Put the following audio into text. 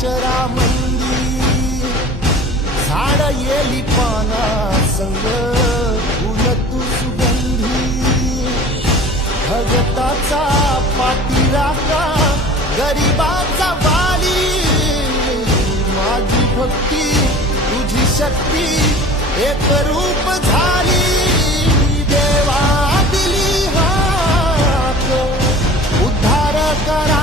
चरामंदी झाड येली पाना संग फुल तू सुगंधी भगताचा पाठीराखा गरिबाचा वाली माझी भक्ती तुझी शक्ती एक रूप झाली देवा दिली हाक उद्धार करा